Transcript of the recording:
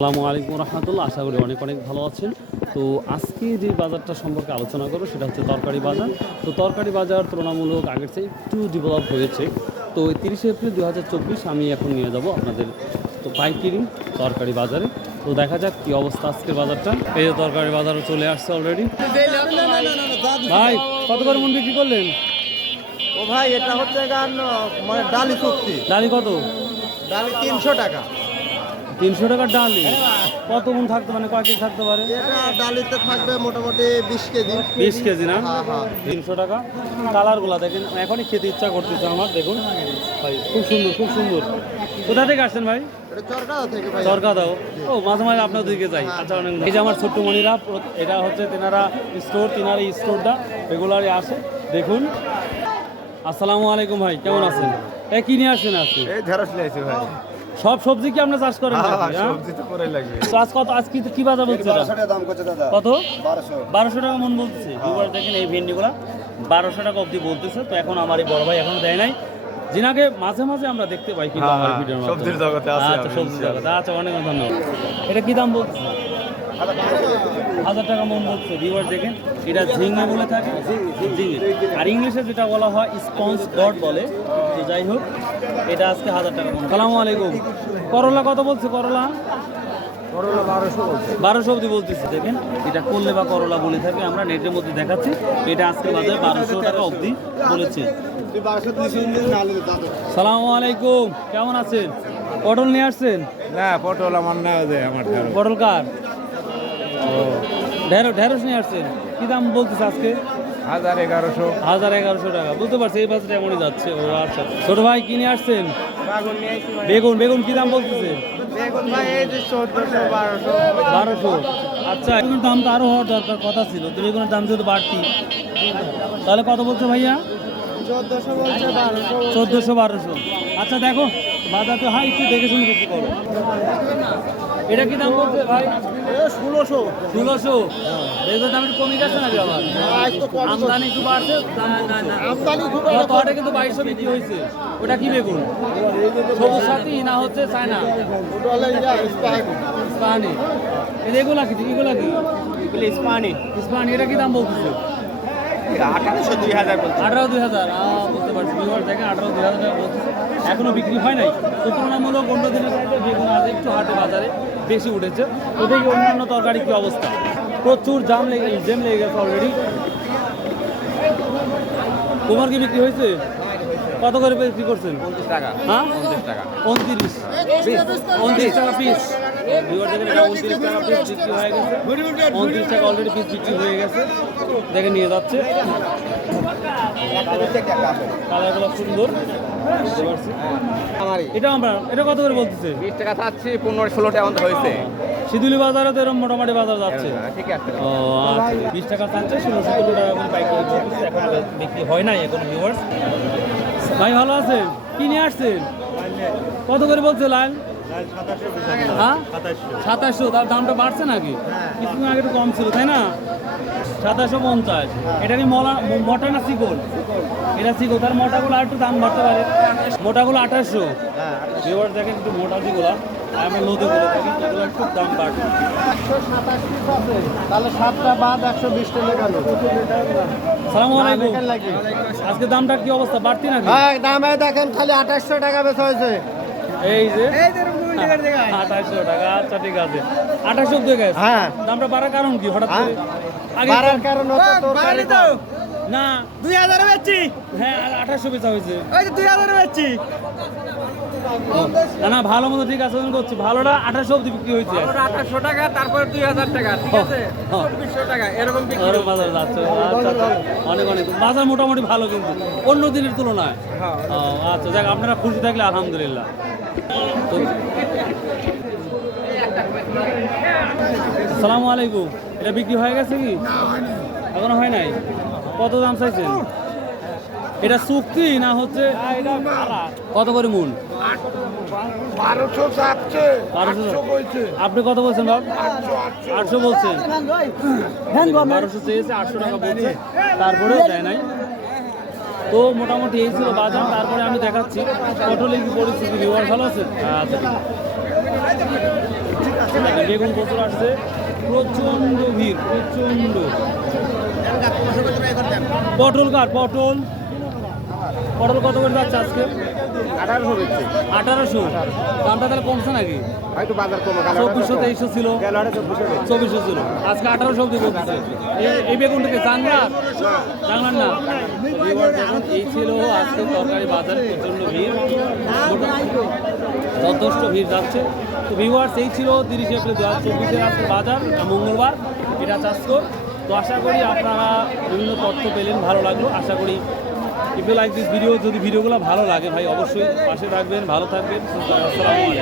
আসসালামু আলাইকুম রহমতুল্লাহ। আশা করি অনেক অনেক ভালো আছেন। তো আজকে যে বাজারটা সম্পর্কে আলোচনা করবো সেটা হচ্ছে তরকারি বাজার। তো তরকারি বাজার তুলনামূলক আগের চেয়ে একটু ডেভেলপ হয়েছে। তো 30শে এপ্রিল 2024 আমি এখন নিয়ে যাব আপনাদের তো পাইকারি তরকারি বাজারে। তো দেখা যাক কী অবস্থা আজকের বাজারটা। এই যে তরকারি বাজারও চলে আসছে অলরেডি। ভাই কত করে মন বিক্রি করলেন? ও ভাই এটা হচ্ছে গান মানে ডালি চুক্তি। ডালি কত? ডালি 300 টাকা। 300 টাকার ডালি কত মন থাকতে মানে কয় কেজি থাকতে পারে? এটা ডালিতে থাকবে মোটামুটি 20 কেজি। 20 কেজি না? হ্যাঁ হ্যাঁ। 300 টাকা। কালারগুলো দেখেন, এখনই খেতে ইচ্ছা করতেছে আমার। দেখুন ভাই, খুব সুন্দর খুব সুন্দর। কোথা থেকে আসছেন ভাই? এটা চরকাদা থেকে ভাই। চরকা দাও। ও মাঝে মাঝে আপনার দিকে যাই। আচ্ছা, অনেক। এই যে আমার ছোট্ট মনিরা, এটা হচ্ছে তেনারা তিনার এই স্টোরটা রেগুলারই আসে। দেখুন। আসসালামু আলাইকুম ভাই, কেমন আছেন? কি নিয়ে আসছেন আজকে? এই ঢেঁড়স নিয়েছি ভাই। সব সবজি কি আপনি চাষ করেন? সবজি তো পরে লাগবে। তো আজ কত, আজ কি বাজার বলছে? 1200 টাকা দাম করছে দাদা। কত? 1200। 1200 টাকা মন বলতেছে। দুবার দেখেন এই ভেন্ডিগুলা 1200 টাকা অবধি বলতেছে। তো এখন আমার এই বড় ভাই এখনো দেয় নাই। জিনাকে মাঝে মাঝে আমরা দেখতে পাই কিন্তু আমার ভিডিওর মধ্যে। সবজির জগতে আছে। আচ্ছা, সবজির জগতে। আচ্ছা, অনেক অনেক ধন্যবাদ। এটা কি দাম বলছে? 1000 টাকা মন বলছে। ভিউয়ার দেখেন, এটা ঝিঙে বলে থাকে, ঝিঙে। আর ইংলিশে যেটা বলা হয় স্পঞ্জ ডট বলে। তো যাই হোক, এটা আজকে 1000 টাকা মন। আসসালামু আলাইকুম। করলা কত বলছে? করলা 1200 অবধি বলতেছি। দেখেন, এটা করলে বা করলা বলে থাকি আমরা, নেটের মধ্যে দেখাচ্ছি। এটা আজকে বাজারে 1200 টাকা অবধি বলেছে। সালামু আলাইকুম, কেমন আছেন? পটল নিয়ে আসছেন? না পটল আমার না দেয় আমার। পটল কার? ও, ঢেঁড়স নিয়ে আসছেন। কি দাম বলতেছে আজকে? 1100 টাকা। বুঝতে পারছি, এই বাজারে এমনই যাচ্ছে। ও আচ্ছা। ছোট ভাই কি নিয়ে আসছেন? বেগুন কি দাম বলতেছে? বেগুন ভাই এই যে 1400 1200। আচ্ছা, বেগুনের দাম তো আরো হওয়ার দরকার কথা ছিল। তো বেগুনের দাম যেহেতু বাড়তি, তাহলে কত বলছে ভাইয়া? 1400 বলছে 1200। 1400-1200। আচ্ছা দেখো, বাজার তো হাই, একটু দেখে শুনে বিক্রি করো। এটা কি দাম বলছে ভাই? 1600। বেগুনের দাম একটু কমে গেছে নাকি আবার? আমদানি একটু বাড়ছে। গত হাটে কিন্তু 2200 বিক্রি হয়েছে। ওটা কি বেগুন? সবুজ সাথী না হচ্ছে চায়না? ইস্পাহানি। এগুলা কি? ইস্পাহানি। এটা কি দাম বলতেছে? 1800-2000 বলছে। 18-2000। বুঝতে পারছি। ভিউয়ার দেখেন, 18-2000 টাকা বলতেছে। এখনো বিক্রি হয় নাই। তো তুলনামূলক অন্য দিনের চাইতে বেগুন আজ একটু হাটে বাজারে বেশি উঠেছে। তো দেখি অন্যান্য তরকারি কি অবস্থা। প্রচুর জ্যাম লেগে গেছে অলরেডি। তোমার কি বিক্রি হয়েছে? কত করে বিক্রি করছেন? 50 টাকা। হ্যাঁ, 50 টাকা। 29 টাকা পিস। ভিউয়ার দেখেন, এটা 29 টাকা পিস বিক্রি হয়ে গেছে। 29 টাকা অলরেডি পিস বিক্রি হয়ে গেছে। দেখে নিয়ে যাচ্ছে। কালারগুলো সুন্দর, বুঝতে পারছি। এটা কত করে বলতেছে? 20 টাকা চাচ্ছি, 15-16 টাকা মতো হয়েছে। শিদুলি বাজারে তো এরকম মোটামুটি বাজার যাচ্ছে। ঠিক আছে। ও আচ্ছা, 20 টাকা চাচ্ছে, 16-17 টাকা করে পাইকারি বলতেছে। এখন বিক্রি হয় নাই এখন। ভিউয়ার্স ভাই ভালো আছেন? কি নিয়ে আসছেন? কত করে বলছে লাল? হ্যাঁ, 2700। তার দামটা বাড়ছে নাকি? কিছুদিন আগে একটু কম ছিল, তাই না? 2750। এটা কি মোটা না চিকন? এটা চিকন। তার মোটাগুলো আর একটু দাম বাড়তে পারে। মোটাগুলো 2800। ভিউয়ার দেখেন, একটু মোটা যেগুলো আমি লোদে করে থাকি, এগুলো একটু দাম বাড়বে। 127 আছে, তাহলে 7টা বাদ 120 টাকা গেল। সালামু আলাইকুম। আজকে দামটা কি অবস্থা, বাড়তি নাকি? হ্যাঁ দামে দেখেন, খালি 2800 টাকা বেচা হয়েছে। এই যে 2800 টাকা। আচ্ছা ঠিক আছে, 2800 অব্দি গেছে। হ্যাঁ। দামটা বাড়ার কারণ কি হঠাৎ করে? আগে বাড়ার কারণ হচ্ছে তরকারি দাম। না 2000 বেচছি। হ্যাঁ, 2800 বেচা হয়েছে। ওই যে 2000 বেচছি। না ভালো মতো ঠিক আছে, আমি করছি। ভালোটা 2800 অব্দি বিক্রি হয়েছে। 2800 টাকা, তারপরে 2000 টাকা, ঠিক আছে? 2400 টাকা এরকম বিক্রি। ওরকম বাজার যাচ্ছে। আচ্ছা আচ্ছা, অনেক বাজার মোটামুটি ভালো কিন্তু অন্য দিনের তুলনায়। ও আচ্ছা, যাক, আপনারা খুশি থাকলে আলহামদুলিল্লাহ। তো আসসালামু আলাইকুম। এটা বিক্রি হয়ে গেছে কি? এখনো হয় নাই। কত দাম চাইছেন? এটা চুক্তি না হচ্ছে? কত করে মূল? 1200 চাচ্ছে। 1200। আপনি কত বলছেন বাব? 800 বলছেন। 1200 চেয়েছে, 800 টাকা বলছে। তারপরে দেয় নাই। তো মোটামুটি এই ছিল বাজার। তারপরে আমি দেখাচ্ছি পটলের কি পরিস্থিতি। ভিউয়ার ভালো আছে? আচ্ছা। বেগুন প্রচুর আসছে, প্রচণ্ড ভিড়, প্রচণ্ড। পটল কার পটল পটল কত করে যাচ্ছে আজকে? 1800 বেচছে 1800। দামটা তাহলে কমছে নাকি? হয়তো বাজার কমে 2400 2300 ছিল, 2400 ছিল, আজকে 1800 অব্দি কমছে। এই বেগুনটাকে চাংলার চাংলার না। এই ছিল আজকে তরকারি বাজার, প্রচণ্ড ভিড়, যথেষ্ট ভিড় যাচ্ছে। তো ভিউয়ার্স, এই ছিল 30 এপ্রিল 2024 আজকে বাজার, মঙ্গলবার, এটা চাষকর। তো আশা করি আপনারা বিভিন্ন তথ্য পেলেন, ভালো লাগলো। আশা করি if you like this video, যদি ভিডিওগুলো ভালো লাগে ভাই অবশ্যই পাশে রাখবেন, ভালো থাকবেন। আসসালামু আলাইকুম।